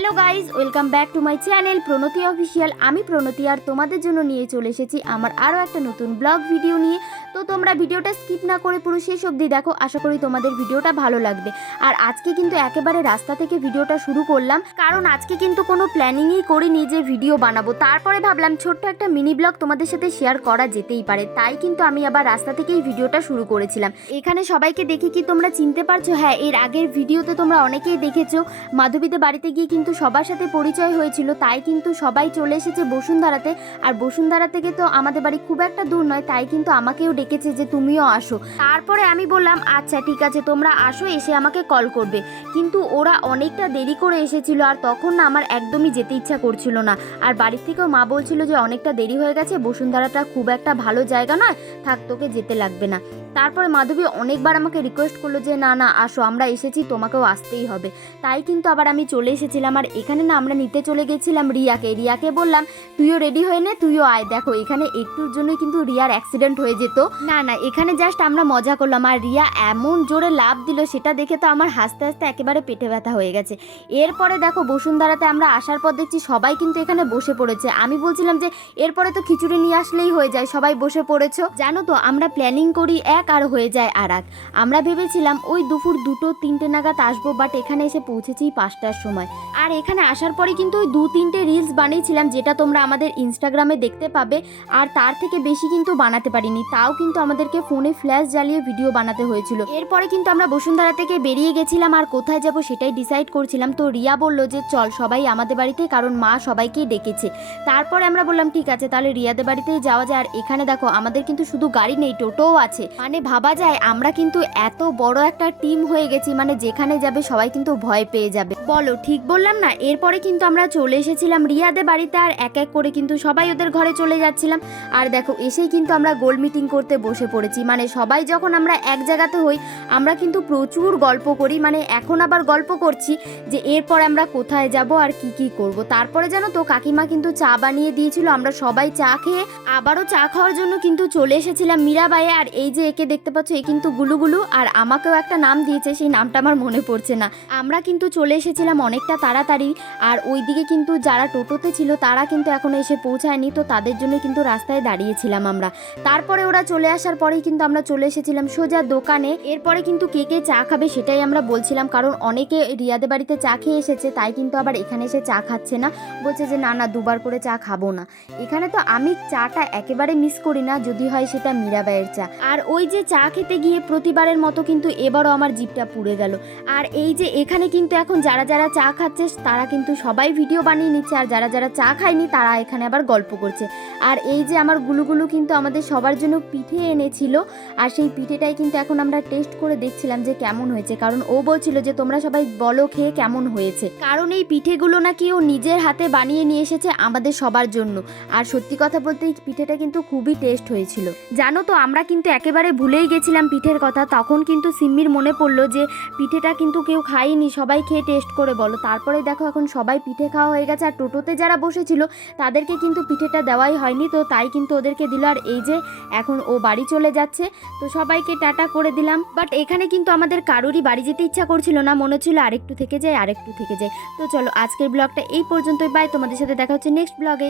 Hello guys, welcome back to my channel Pranati official. আমি প্রণতি আর তোমাদের জন্য নিয়ে চলে এসেছি আমার আরও একটা নতুন ব্লগ ভিডিও নিয়ে। তো তোমরা ভিডিওটা স্কিপ না করে পুরো শেষ অবধি দেখো, আশা করি তোমাদের ভিডিওটা ভালো লাগবে। আর আজকে কিন্তু একেবারে রাস্তা থেকে ভিডিওটা শুরু করলাম, কারণ আজকে কিন্তু কোনো প্ল্যানিংই করিনি যে ভিডিও বানাবো। তারপরে ভাবলাম ছোট্ট একটা মিনি ব্লগ তোমাদের সাথে শেয়ার করা যেতেই পারে, তাই কিন্তু আমি আবার রাস্তা থেকেই ভিডিওটা শুরু করেছিলাম। এখানে সবাইকে দেখে কি তোমরা চিনতে পারছো? হ্যাঁ, এর আগের ভিডিওতে তোমরা অনেকেই দেখেছো মাধবীতে বাড়িতে গিয়ে কিন্তু সবার সাথে পরিচয় হয়েছিল, তাই কিন্তু সবাই চলে এসেছে বসুন্ধরাতে। আর বসুন্ধরা থেকে তো আমাদের বাড়ি খুব একটা দূর নয়, তাই কিন্তু আমাকেও ডেকেছে যে তুমিও আসো। তারপরে আমি বললাম আচ্ছা ঠিক আছে, তোমরা আসো, এসে আমাকে কল করবে। কিন্তু ওরা অনেকটা দেরি করে এসেছিল, আর তখন না আমার একদমই যেতে ইচ্ছা করছিল না। আর বাড়ির থেকেও মা বলছিল যে অনেকটা দেরি হয়ে গেছে, বসুন্ধরাটা খুব একটা ভালো জায়গা নয়, থাক তোকে যেতে লাগবে না। তারপরে মাধবী অনেকবার আমাকে রিকোয়েস্ট করলো যে না না আসো, আমরা এসেছি, তোমাকেও আসতেই হবে। তাই কিন্তু আবার আমি চলে এসেছিলাম। আর এখানে না আমরা নিতে চলে গেছিলাম রিয়াকে বললাম তুইও রেডি হয়ে নে, তুইও আয়। দেখো এখানে একটুর জন্যই কিন্তু রিয়ার অ্যাক্সিডেন্ট হয়ে যেত। না না, এখানে জাস্ট আমরা মজা করলাম। আর রিয়া এমন জোরে লাফ দিল, সেটা দেখে তো আমার হাসতে হাসতে একেবারে পেটে ব্যথা হয়ে গেছে। এরপরে দেখো বসুন্ধরাতে আমরা আসার পর দেখছি সবাই কিন্তু এখানে বসে পড়েছে। আমি বলছিলাম যে এরপরে তো খিচুড়ি নিয়ে আসলেই হয়ে যায়, সবাই বসে পড়েছো। জানো তো আমরা প্ল্যানিং করি এক আর হয়ে যায় আর এক। আমরা ভেবেছিলাম ওই দুপুর 2-3টে নাগাদ আসবো, বাট এখানে এসে পৌঁছেছি 5টার সময়। আর এখানে আসার পরে কিন্তু ওই 2-3টে রিলস বানিয়েছিলাম, যেটা তোমরা আমাদের ইনস্টাগ্রামে দেখতে পাবে। আর তার থেকে বেশি কিন্তু বানাতে পারিনি, তাও কিন্তু আমাদেরকে ফোনে ফ্ল্যাশ জ্বালিয়ে ভিডিও বানাতে হয়েছিল। এরপরে কিন্তু আমরা বসুন্ধরা থেকে বেরিয়ে গেছিলাম, আর কোথায় যাব সেটাই ডিসাইড করছিলাম। তো রিয়া বললো যে চল সবাই আমাদের বাড়িতে, কারণ মা সবাইকেই ডেকেছে। তারপরে আমরা বললাম ঠিক আছে তাহলে রিয়াদের বাড়িতেই যাওয়া যায়। আর এখানে দেখো আমাদের কিন্তু শুধু গাড়ি নেই, টোটোও আছে। মানে ভাবা যায় আমরা কিন্তু এত বড় একটা টিম হয়ে গেছি, মানে যেখানে যাবে সবাই কিন্তু ভয় পেয়ে যাবে। বলো ঠিক বললাম না? এরপরে কিন্তু আমরা চলে এসেছিলাম রিয়াদের বাড়িতে, আর এক এক করে কিন্তু সবাই ওদের ঘরে চলে যাচ্ছিলাম। আর দেখো এসেই কিন্তু আমরা গোল মিটিং করতে বসে পড়েছি। মানে সবাই যখন আমরা এক জায়গাতে হই আমরা কিন্তু প্রচুর গল্প করি। মানে এখন আবার গল্প করছি যে এরপর আমরা কোথায় যাব আর কি করব। তারপরে জানো তো কাকিমা কিন্তু চা বানিয়ে দিয়েছিল, আমরা সবাই চা খেয়ে আবারও চা খাওয়ার জন্য কিন্তু চলে এসেছিলাম মীরাবাইয়ে। আর এই যে একে দেখতে পাচ্ছ, এ কিন্তু গুলুগুলু, আর আমাকেও একটা নাম দিয়েছে, সেই নামটা আমার মনে পড়ছে না। আমরা কিন্তু চলে এসেছিলাম অনেকটা তাড়াতাড়ি। আর ওইদিকে কিন্তু যারা টোটোতে ছিল তারা কিন্তু এখনো এসে পৌঁছায়নি, তো তাদের জন্য কিন্তু রাস্তায় দাঁড়িয়েছিলাম আমরা। তারপরে ওরা চলে আসার পরেই কিন্তু আমরা চলে এসেছিলাম সোজা দোকানে। এরপরে কিন্তু কে কে চা খাবে সেটাই আমরা বলছিলাম, কারণ অনেকে রিয়াদের বাড়িতে চা খেয়ে এসেছে, তাই কিন্তু আবার এখানে এসে চা খাচ্ছে না, বলছে যে না না দুবার করে চা খাবো না। এখানে তো আমি চাটা একেবারে মিস করি না, যদি হয় সেটা মীরাবাইয়ের চা। আর ওই যে চা খেতে গিয়ে প্রতিবারের মতো কিন্তু এবারও আমার জিভটা পুড়ে গেল। আর এই যে এখানে কিন্তু এখন যারা যারা চা খাচ্ছে তারা কিন্তু সবাই ভিডিও বানিয়ে নিচ্ছে, আর যারা যারা চা খায়নি তারা এখানে আবার গল্প করছে। আর এই যে আমার গুলুগুলু কিন্তু আমাদের সবার জন্য পিঠে এনেছিল, আর সেই পিঠেটাই কিন্তু এখন আমরা টেস্ট করে দেখছিলাম যে কেমন হয়েছে, কারণ ও বলছিল যে তোমরা সবাই বলো খেয়ে কেমন হয়েছে। কারণ এই পিঠেগুলো নাকি ও নিজের হাতে বানিয়ে নিয়ে এসেছে আমাদের সবার জন্য। আর সত্যি কথা বলতে এই পিঠেটা কিন্তু খুবই টেস্ট হয়েছিল। জানো তো আমরা কিন্তু একেবারে ভুলেই গেছিলাম পিঠের কথা। তখন কিন্তু সিম্মির মনে পড়লো যে পিঠেটা কিন্তু কেউ খায়নি, সবাই খেয়ে টেস্ট করে বলো। তারপরে দেখো এখন সবাই পিঠে খাওয়া হয়ে গেছে। আর টোটোতে যারা বসেছিল তাদেরকে কিন্তু পিঠেটা দেওয়াই হয়নি, তো তাই কিন্তু ওদেরকে দিল। আর এই যে এখন ও বাড়ি চলে যাচ্ছে, তো সবাইকে টাটা করে দিলাম। বাট এখানে কিন্তু আমাদের কারোরই বাড়ি যেতে ইচ্ছা করছিল না, মনে হচ্ছিল আরেকটু থেকে যাই। তো চলো আজকের ব্লগটা এই পর্যন্তই, বাই। তোমাদের সাথে দেখা হচ্ছে নেক্সট ব্লগে।